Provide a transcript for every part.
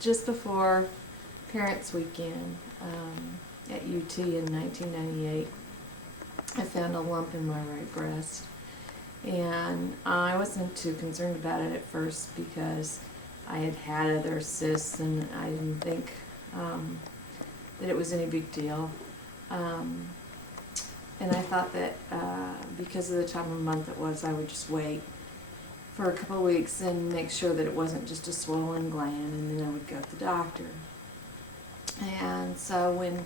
just before Parents Weekend at UT in 1998, I found a lump in my right breast. And I wasn't too concerned about it at first because I had had other cysts and I didn't think that it was any big deal. And I thought that because of the time of month it was, I would just wait for a couple of weeks and make sure that it wasn't just a swollen gland, and then I would go to the doctor. And so when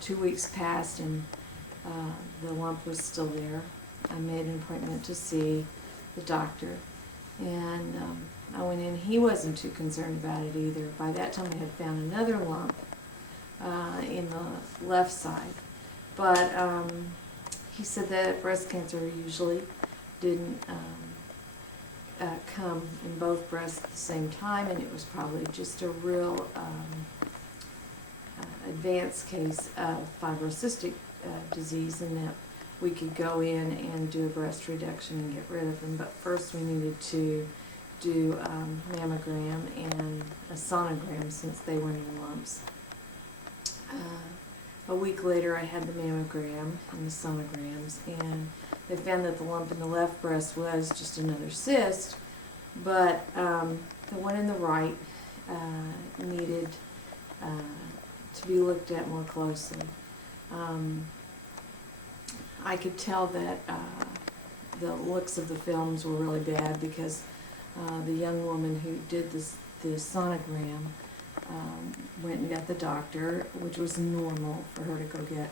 2 weeks passed and the lump was still there, I made an appointment to see the doctor. And I went in. He wasn't too concerned about it either. By that time I had found another lump in the left side. But he said that breast cancer usually didn't come in both breasts at the same time, and it was probably just a real advanced case of fibrocystic disease, and that we could go in and do a breast reduction and get rid of them. But first we needed to do mammogram and a sonogram since they were new lumps. A week later I had the mammogram and the sonograms, and they found that the lump in the left breast was just another cyst, but the one in the right needed to be looked at more closely. I could tell that the looks of the films were really bad because the young woman who did the sonogram went and got the doctor, which was normal for her to go get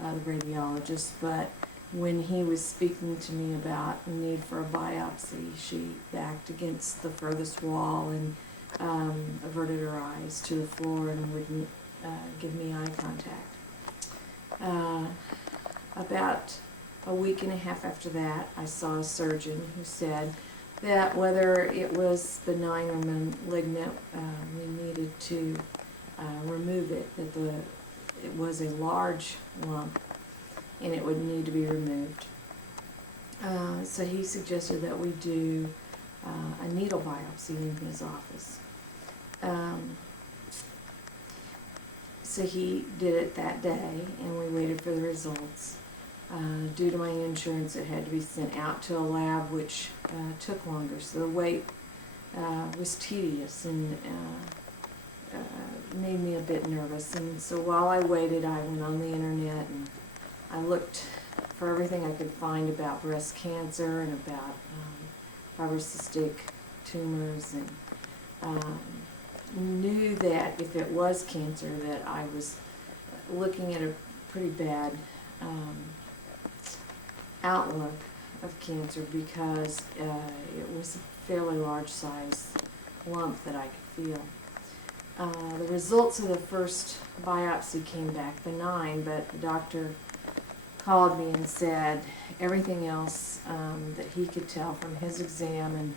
the radiologist, but when he was speaking to me about the need for a biopsy, she backed against the furthest wall and averted her eyes to the floor and wouldn't give me eye contact. About a week and a half after that, I saw a surgeon who said that whether it was benign or malignant, we needed to remove it, that it was a large lump and it would need to be removed. So he suggested that we do a needle biopsy in his office. So he did it that day, and we waited for the results. Due to my insurance, it had to be sent out to a lab, which took longer. So the wait was tedious and made me a bit nervous. And so while I waited, I went on the internet and I looked for everything I could find about breast cancer and about fibrocystic tumors, and knew that if it was cancer, that I was looking at a pretty bad outlook of cancer because it was a fairly large size lump that I could feel. The results of the first biopsy came back benign, but the doctor called me and said everything else that he could tell from his exam and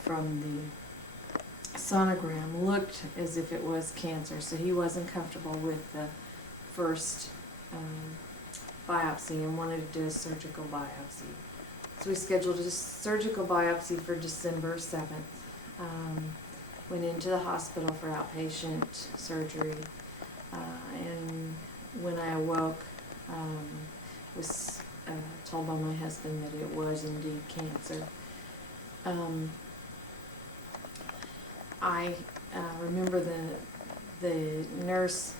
from the sonogram looked as if it was cancer, so he wasn't comfortable with the first biopsy and wanted to do a surgical biopsy. So we scheduled a surgical biopsy for December 7th. Went into the hospital for outpatient surgery, and when I awoke, was told by my husband that it was indeed cancer. I remember the nurse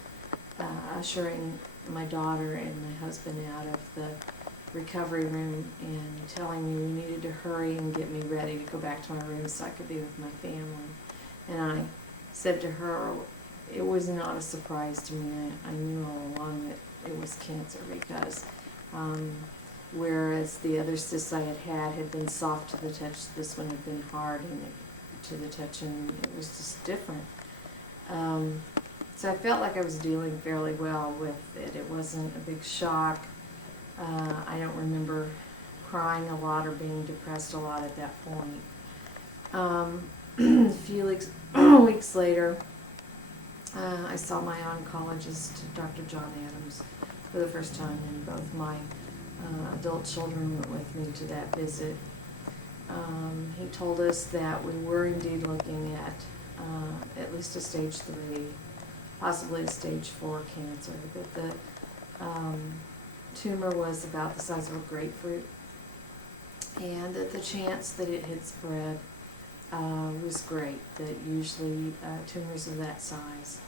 ushering my daughter and my husband out of the recovery room and telling me we needed to hurry and get me ready to go back to my room so I could be with my family. And I said to her, it was not a surprise to me. I knew all along that it was cancer because whereas the other cysts I had been soft to the touch, this one had been hard to the touch, and it was just different. So I felt like I was dealing fairly well with it. It wasn't a big shock. I don't remember crying a lot or being depressed a lot at that point. A few weeks later, I saw my oncologist, Dr. John Adams, for the first time, and both my adult children went with me to that visit. He told us that we were indeed looking at at least a stage 3, possibly a stage 4 cancer. But the tumor was about the size of a grapefruit, and that the chance that it had spread was great. That usually tumors of that size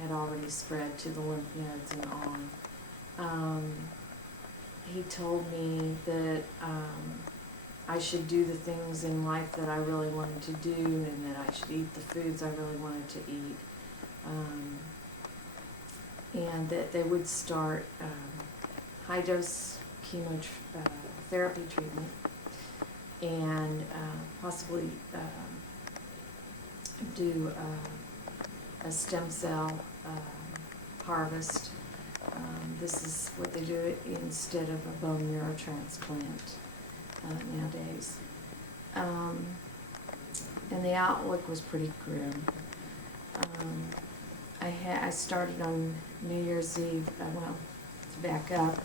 had already spread to the lymph nodes and on. He told me that I should do the things in life that I really wanted to do, and that I should eat the foods I really wanted to eat, and that they would start high-dose chemotherapy treatment, and possibly do a stem cell harvest. This is what they do instead of a bone marrow transplant nowadays. And the outlook was pretty grim. I started on New Year's Eve, well, to back up,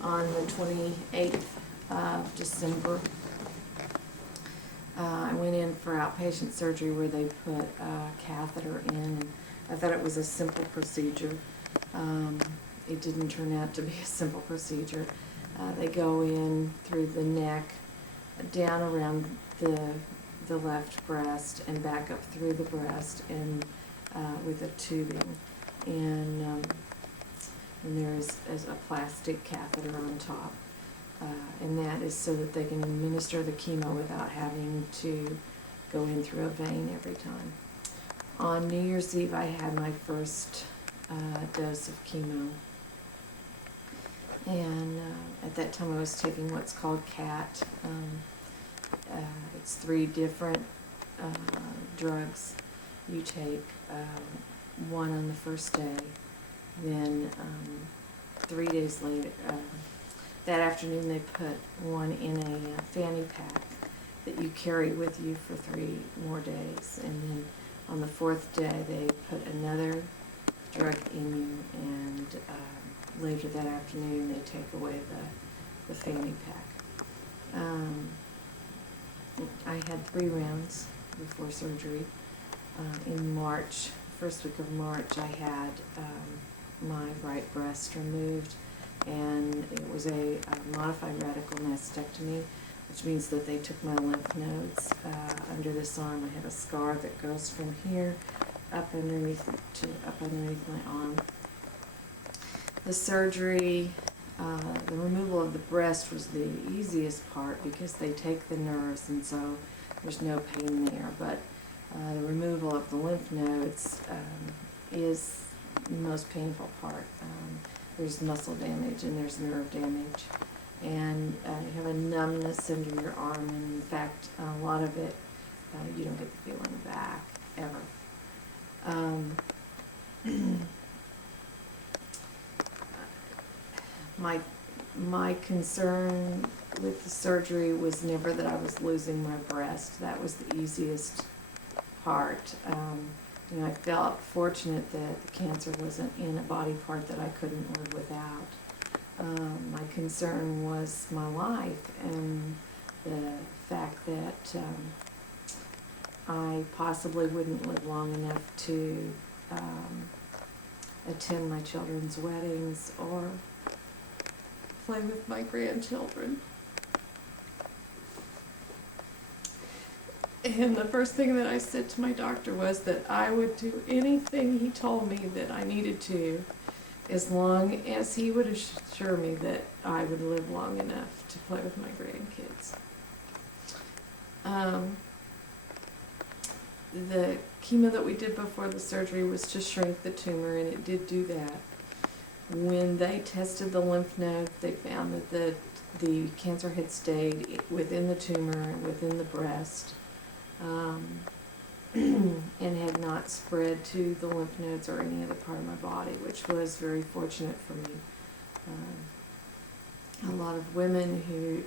on the 28th of December. I went in for outpatient surgery where they put a catheter in, and I thought it was a simple procedure. It didn't turn out to be a simple procedure. They go in through the neck, down around the left breast, and back up through the breast, and with a tubing. And there is a plastic catheter on top. And that is so that they can administer the chemo without having to go in through a vein every time. On New Year's Eve, I had my first dose of chemo. And at that time, I was taking what's called CAT. It's 3 different drugs. You take one on the first day, then 3 days later, that afternoon they put one in a fanny pack that you carry with you for 3 more days, and then on the 4th day they put another drug in you, and later that afternoon they take away the fanny pack. I had 3 rounds before surgery. In March, first week of March, I had my right breast removed, and it was a modified radical mastectomy, which means that they took my lymph nodes under this arm. I have a scar that goes from here up underneath my arm. The surgery, the removal of the breast was the easiest part because they take the nerves, and so there's no pain there. But the removal of the lymph nodes is the most painful part. There's muscle damage and there's nerve damage, and you have a numbness under your arm, and in fact a lot of it you don't get the feeling back ever. My concern with the surgery was never that I was losing my breast. That was the easiest part. I felt fortunate that the cancer wasn't in a body part that I couldn't live without. My concern was my life and the fact that I possibly wouldn't live long enough to attend my children's weddings or play with my grandchildren. And the first thing that I said to my doctor was that I would do anything he told me that I needed to, as long as he would assure me that I would live long enough to play with my grandkids. The chemo that we did before the surgery was to shrink the tumor, and it did do that. When they tested the lymph node, they found that the cancer had stayed within the tumor, within the breast, and had not spread to the lymph nodes or any other part of my body, which was very fortunate for me. A lot of women who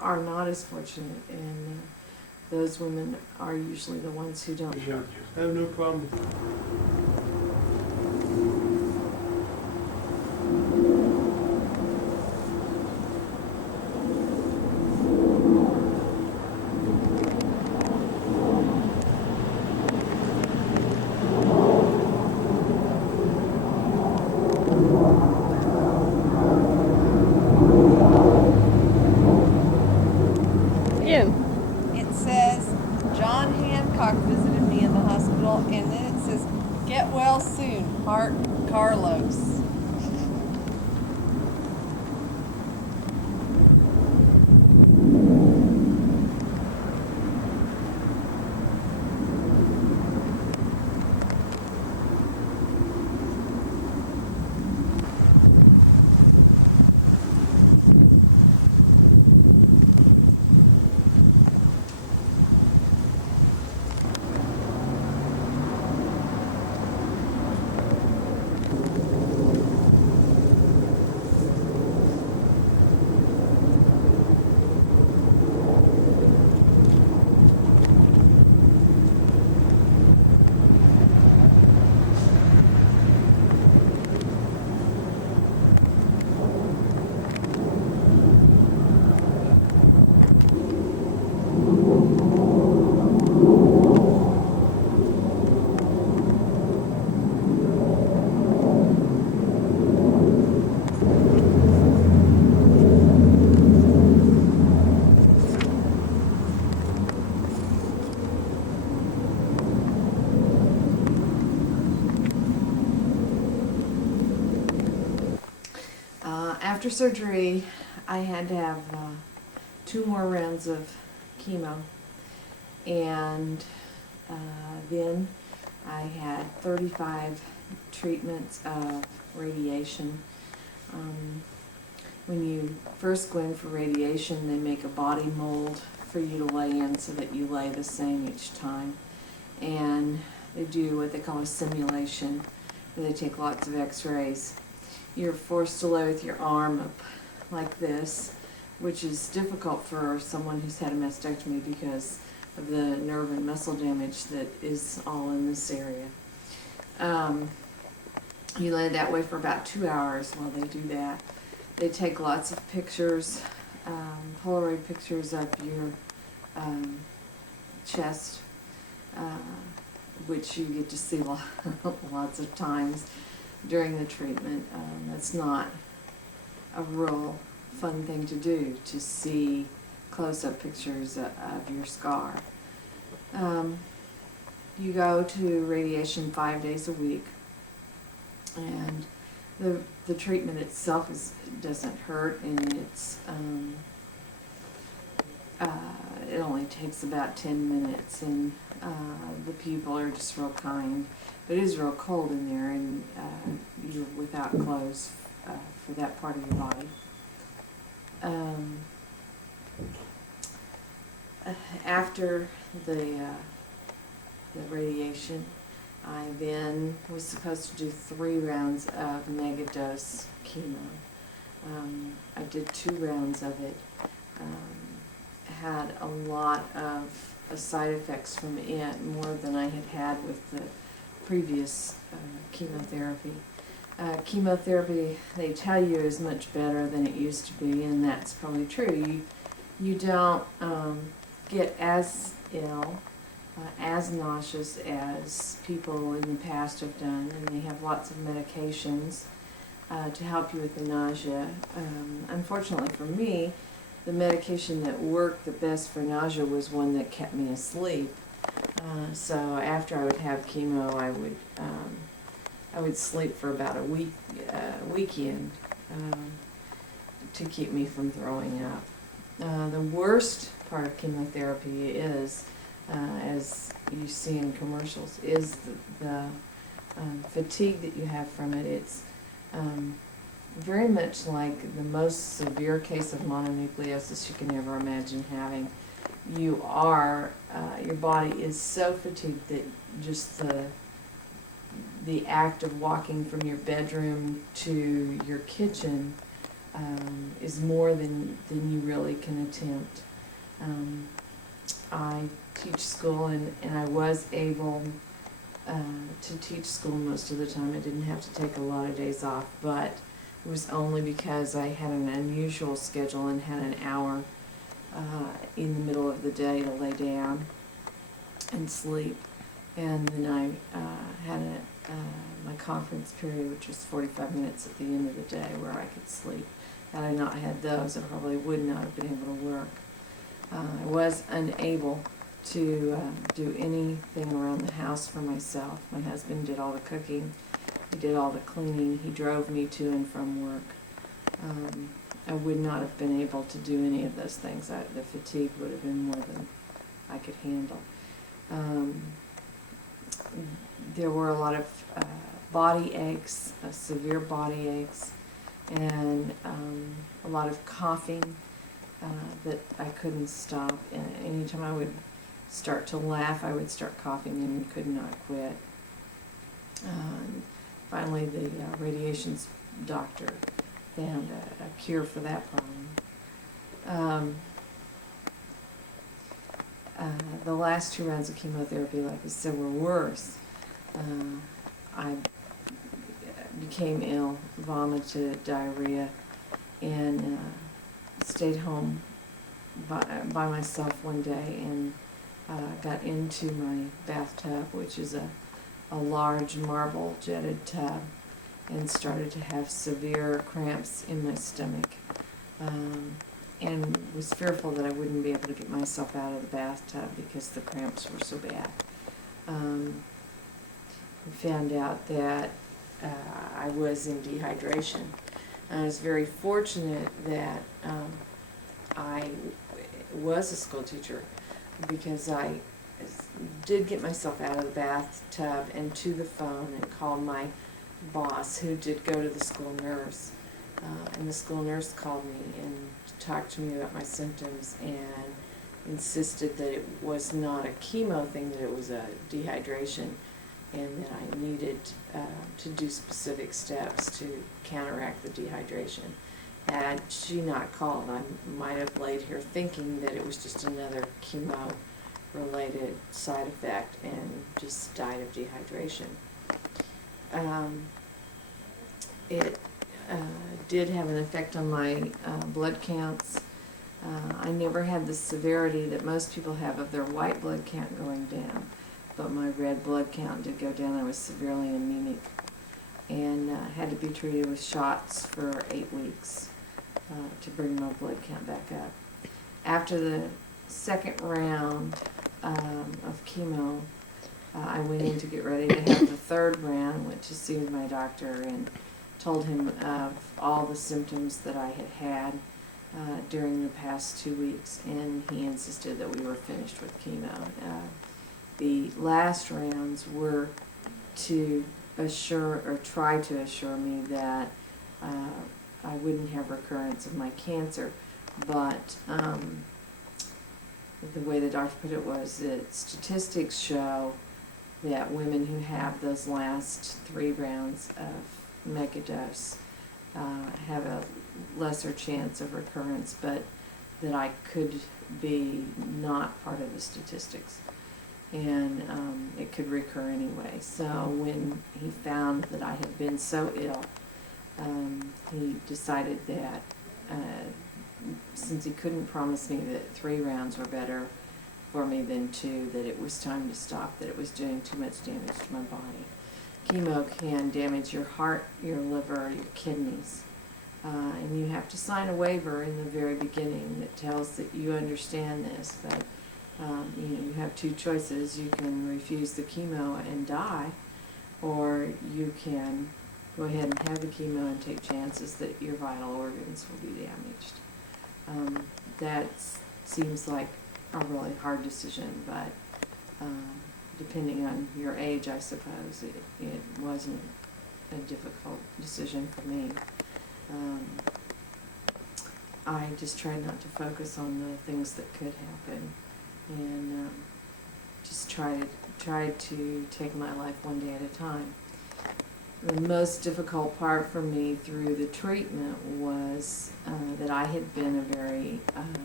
are not as fortunate, and those women are usually the ones who don't. I have no problem. Carlos. After surgery, I had to have 2 more rounds of chemo, and then I had 35 treatments of radiation. When you first go in for radiation, they make a body mold for you to lay in so that you lay the same each time, and they do what they call a simulation, where they take lots of x-rays. You're forced to lay with your arm up like this, which is difficult for someone who's had a mastectomy because of the nerve and muscle damage that is all in this area. You lay that way for about 2 hours while they do that. They take lots of pictures, Polaroid pictures of your chest, which you get to see lots of times during the treatment. That's not a real fun thing to do, to see close-up pictures of your scar. You go to radiation 5 days a week, and the treatment itself doesn't hurt, and it only takes about 10 minutes, and the people are just real kind. But it is real cold in there, and you're without clothes for that part of your body. After the radiation, I then was supposed to do 3 rounds of mega-dose chemo. I did 2 rounds of it. Had a lot of side effects from it, more than I had had with the previous chemotherapy. Chemotherapy, they tell you, is much better than it used to be, and that's probably true. You don't get as ill, as nauseous as people in the past have done, and they have lots of medications to help you with the nausea. Unfortunately for me, the medication that worked the best for nausea was one that kept me asleep. So after I would have chemo, I would sleep for about a weekend to keep me from throwing up. The worst part of chemotherapy is, as you see in commercials, is the fatigue that you have from it. It's very much like the most severe case of mononucleosis you can ever imagine having. Your body is so fatigued that just the act of walking from your bedroom to your kitchen is more than you really can attempt. I teach school, and I was able to teach school most of the time. I didn't have to take a lot of days off, but it was only because I had an unusual schedule and had an hour in the middle of the day to lay down and sleep. And then I had my conference period, which was 45 minutes at the end of the day, where I could sleep. Had I not had those, I probably would not have been able to work. I was unable to do anything around the house for myself. My husband did all the cooking, He did all the cleaning. He drove me to and from work. I would not have been able to do any of those things. The fatigue would have been more than I could handle. There were a lot of body aches, severe body aches, and a lot of coughing that I couldn't stop. And anytime I would start to laugh, I would start coughing and could not quit. Finally, the radiation doctor found a cure for that problem. The last 2 rounds of chemotherapy, like I said, were worse. I became ill, vomited, diarrhea, and stayed home by myself one day and got into my bathtub, which is a large marble jetted tub, and started to have severe cramps in my stomach, and was fearful that I wouldn't be able to get myself out of the bathtub because the cramps were so bad. I found out that I was in dehydration. I was very fortunate that I was a school teacher, because I did get myself out of the bathtub and to the phone and called my boss, who did go to the school nurse. And the school nurse called me and talked to me about my symptoms and insisted that it was not a chemo thing, that it was a dehydration, and that I needed to do specific steps to counteract the dehydration. Had she not called, I might have laid here thinking that it was just another chemo-related side effect and just died of dehydration. It did have an effect on my blood counts. I never had the severity that most people have of their white blood count going down, but my red blood count did go down. I was severely anemic and had to be treated with shots for 8 weeks to bring my blood count back up. After the second round of chemo, I went in to get ready to have the third round. Went to see my doctor and told him of all the symptoms that I had had during the past 2 weeks, and he insisted that we were finished with chemo. The last rounds were to assure, or try to assure me that I wouldn't have recurrence of my cancer, but the way the doctor put it was that statistics show that women who have those last 3 rounds of megadose have a lesser chance of recurrence, but that I could be not part of the statistics, and it could recur anyway. So when he found that I had been so ill, he decided that since he couldn't promise me that 3 rounds were better for me than 2, that it was time to stop, that it was doing too much damage to my body. Chemo can damage your heart, your liver, your kidneys, and you have to sign a waiver in the very beginning that tells that you understand this, that you have 2 choices. You can refuse the chemo and die, or you can go ahead and have the chemo and take chances that your vital organs will be damaged. That seems like a really hard decision, but depending on your age, I suppose, it wasn't a difficult decision for me. I just tried not to focus on the things that could happen, and just tried to take my life one day at a time. The most difficult part for me through the treatment was that I had been a very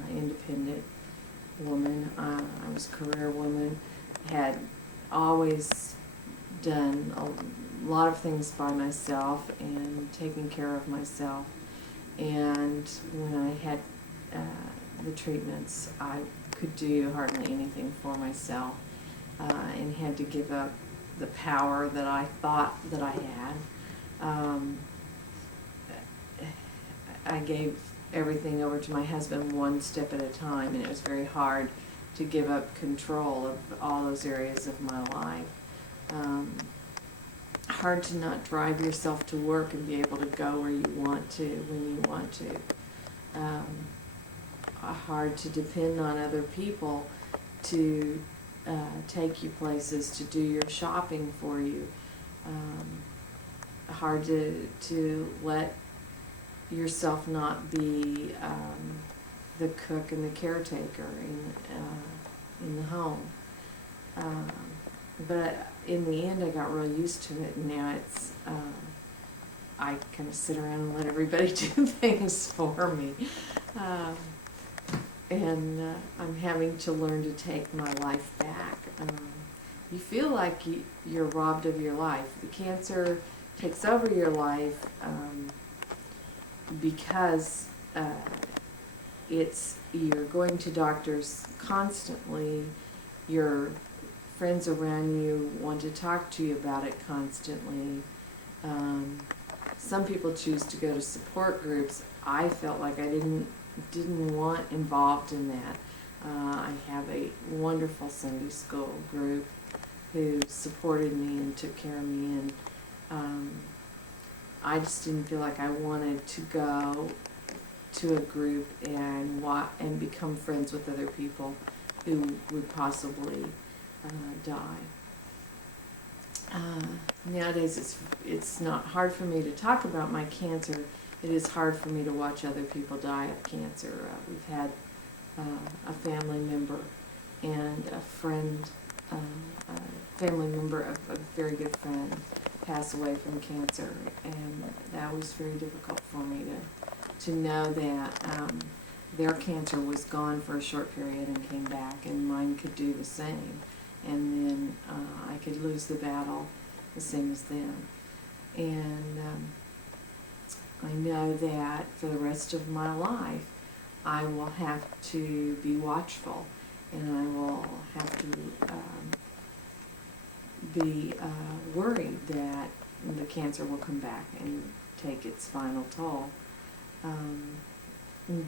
independent woman. I was a career woman, had always done a lot of things by myself and taken care of myself. And when I had the treatments, I could do hardly anything for myself, and had to give up the power that I thought that I had. I gave everything over to my husband one step at a time, and it was very hard to give up control of all those areas of my life. hard to not drive yourself to work and be able to go where you want to when you want to. Hard to depend on other people to take you places, to do your shopping for you. Hard to let yourself not be the cook and the caretaker in the home. But in the end, I got real used to it, and now it's I kind of sit around and let everybody do things for me. And I'm having to learn to take my life back. You feel like you're robbed of your life. The cancer takes over your life because you're going to doctors constantly. Your friends around you want to talk to you about it constantly. Some people choose to go to support groups. I felt like I didn't want involved in that. I have a wonderful Sunday school group who supported me and took care of me, and I just didn't feel like I wanted to go to a group and become friends with other people who would possibly die. Nowadays it's not hard for me to talk about my cancer. It is hard for me to watch other people die of cancer. We've had a family member and a friend, a family member of a very good friend pass away from cancer, and that was very difficult for me to know that their cancer was gone for a short period and came back, and mine could do the same, and then I could lose the battle the same as them. And I know that for the rest of my life I will have to be watchful, and I will have to be worried that the cancer will come back and take its final toll.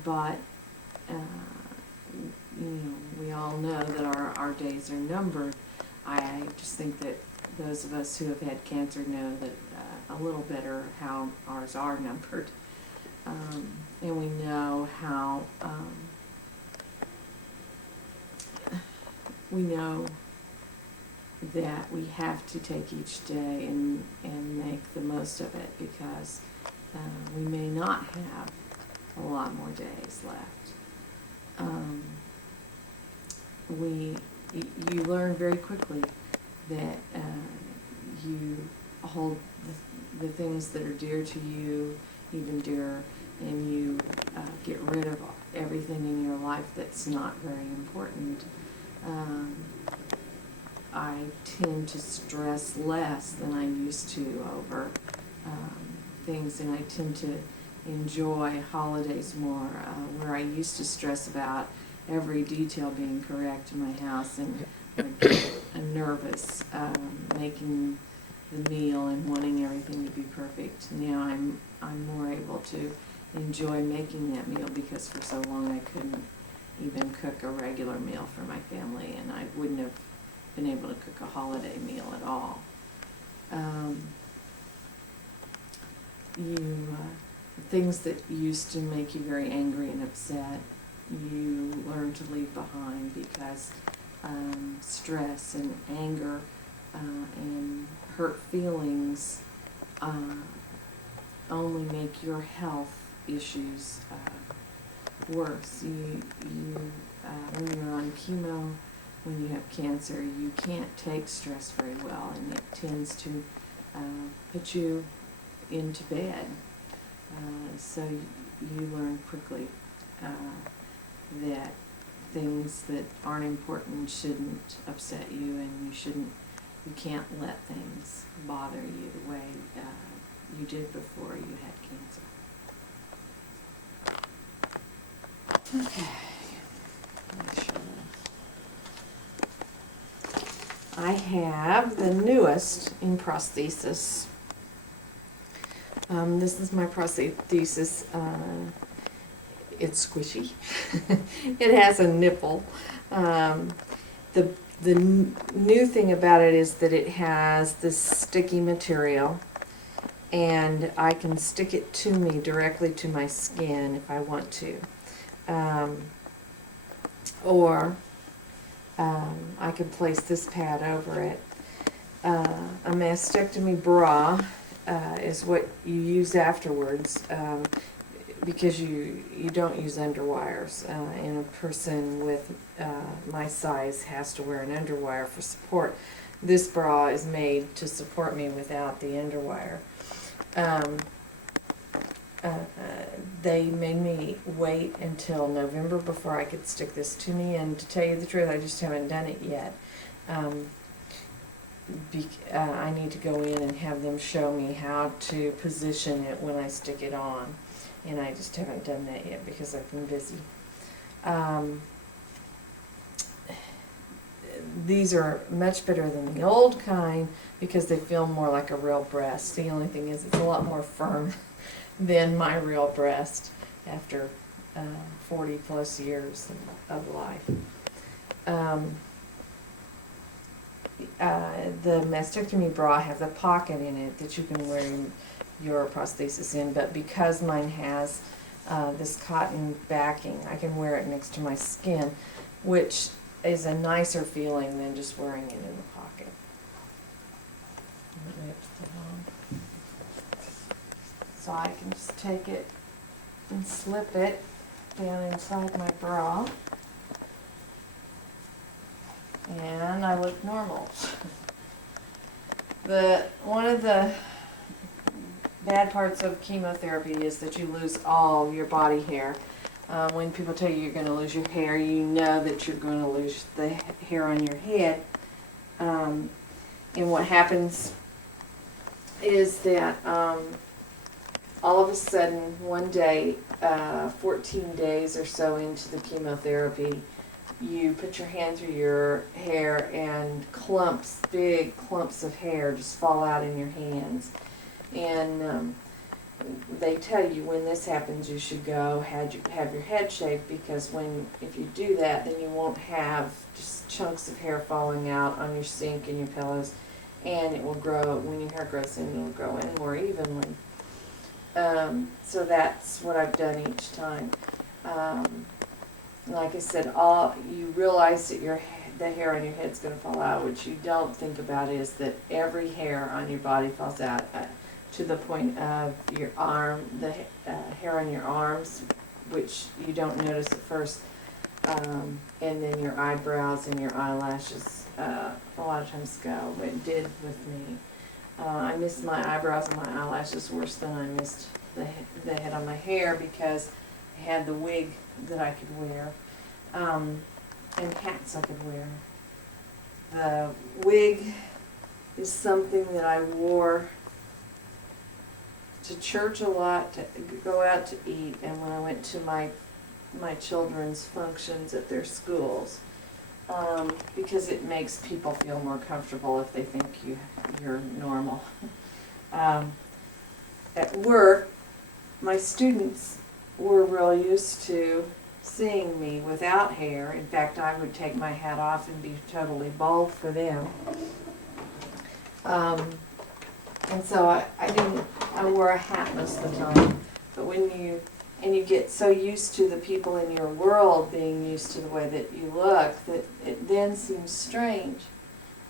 But we all know that our days are numbered. I just think that those of us who have had cancer know that a little better how ours are numbered. And we know how we know that we have to take each day and make the most of it, because we may not have a lot more days left. You learn very quickly that you hold the things that are dear to you even dearer, and you get rid of everything in your life that's not very important. I tend to stress less than I used to over things, and I tend to enjoy holidays more, where I used to stress about every detail being correct in my house, and I'd get nervous making the meal and wanting everything to be perfect. Now I'm more able to enjoy making that meal, because for so long I couldn't even cook a regular meal for my family, and I wouldn't have been able to cook a holiday meal at all. Things that used to make you very angry and upset, you learn to leave behind, because stress and anger and hurt feelings only make your health issues worse. When you're on chemo, when you have cancer, you can't take stress very well, and it tends to put you into bed. So you learn quickly that things that aren't important shouldn't upset you, and you can't let things bother you the way you did before you had cancer. Okay. I have the newest in prosthesis. This is my prosthesis. It's squishy. It has a nipple. The The new thing about it is that it has this sticky material, and I can stick it to me directly to my skin if I want to. Or I can place this pad over it. A mastectomy bra is what you use afterwards, because you don't use underwires. And a person with my size has to wear an underwire for support. This bra is made to support me without the underwire. They made me wait until November before I could stick this to me, and to tell you the truth, I just haven't done it yet. I need to go in and have them show me how to position it when I stick it on, and I just haven't done that yet because I've been busy. These are much better than the old kind because they feel more like a real breast. The only thing is it's a lot more firm than my real breast after 40 plus years of life. The mastectomy bra has a pocket in it that you can wear your prosthesis in, but because mine has this cotton backing, I can wear it next to my skin, which is a nicer feeling than just wearing it in the pocket. So I can just take it and slip it down inside my bra, and I look normal. One of the bad parts of chemotherapy is that you lose all your body hair. When people tell you you're going to lose your hair, you know that you're going to lose the hair on your head. And what happens is that all of a sudden, one day, 14 days or so into the chemotherapy, you put your hand through your hair and big clumps of hair just fall out in your hands. And they tell you when this happens you should go have your head shaved, because if you do that, then you won't have just chunks of hair falling out on your sink and your pillows, and it will grow. When your hair grows in, it'll grow in more evenly. So that's what I've done each time. Like I said, you realize that the hair on your head's going to fall out. What you don't think about is that every hair on your body falls out to the point of your arm, the hair on your arms, which you don't notice at first, and then your eyebrows and your eyelashes a lot of times go. It did with me. I missed my eyebrows and my eyelashes worse than I missed the head on my hair, because I had the wig that I could wear, and hats I could wear. The wig is something that I wore to church a lot, to go out to eat, and when I went to my children's functions at their schools, because it makes people feel more comfortable if they think you're normal. At work, my students were real used to seeing me without hair. In fact, I would take my hat off and be totally bald for them. And so I wore a hat most of the time. But when you get so used to the people in your world being used to the way that you look, that it then seems strange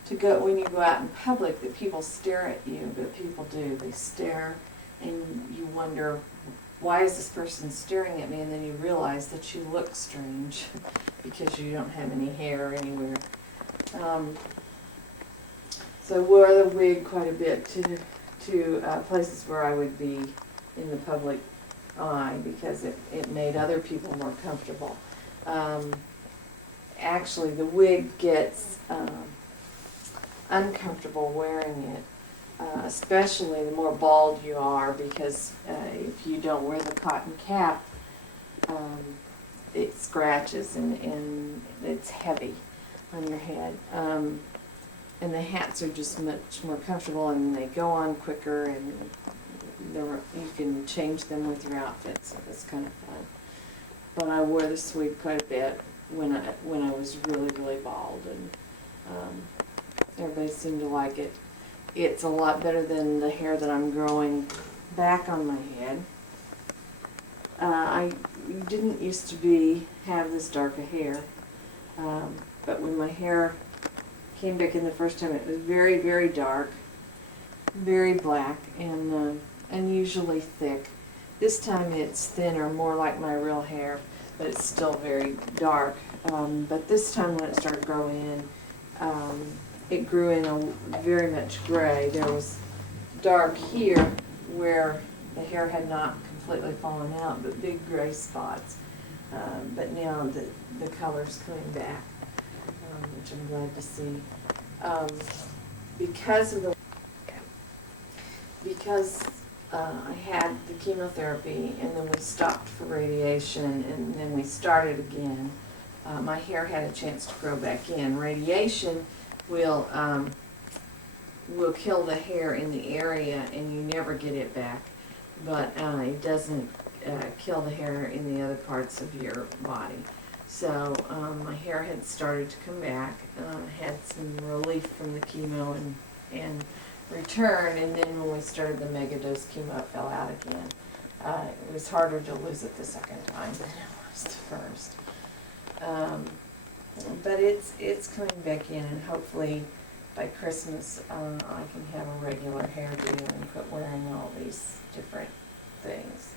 when you go out in public, that people stare at you. But people do. They stare, and you wonder, why is this person staring at me? And then you realize that you look strange because you don't have any hair anywhere. So I wore the wig quite a bit to places where I would be in the public eye, because it made other people more comfortable. Actually, the wig gets uncomfortable wearing it, especially the more bald you are, because if you don't wear the cotton cap, it scratches and it's heavy on your head. And the hats are just much more comfortable, and they go on quicker, and you can change them with your outfits, so it's kind of fun. But I wore this wig quite a bit when I was really, really bald, Everybody seemed to like it. It's a lot better than the hair that I'm growing back on my head. I didn't used to have this dark a hair, but when my hair came back in the first time, it was very, very dark, very black, and unusually thick. This time it's thinner, more like my real hair, but it's still very dark. But this time when it started growing in, it grew in a very much gray. There was dark here where the hair had not completely fallen out, but big gray spots. But now the color's coming back, which I'm glad to see. Because I had the chemotherapy and then we stopped for radiation and then we started again, my hair had a chance to grow back in. Radiation will kill the hair in the area and you never get it back, but it doesn't kill the hair in the other parts of your body. So my hair had started to come back, had some relief from the chemo and return, and then when we started the megadose chemo, it fell out again. It was harder to lose it the second time than it was the first. But it's coming back in, and hopefully by Christmas I can have a regular hairdo and quit wearing all these different things.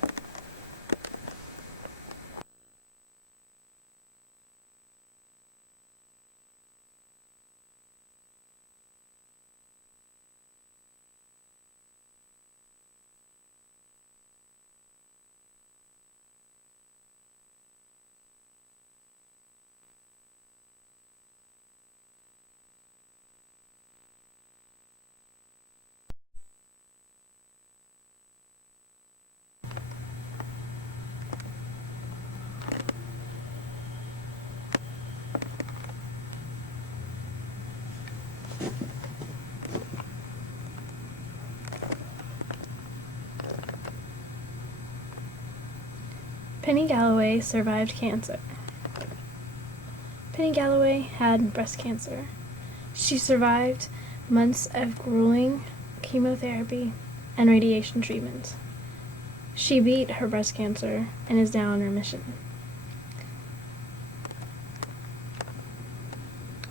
Penny Galloway survived cancer. Penny Galloway had breast cancer. She survived months of grueling chemotherapy and radiation treatment. She beat her breast cancer and is now in remission.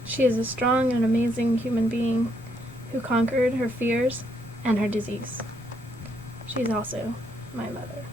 She is a strong and amazing human being who conquered her fears and her disease. She's also my mother.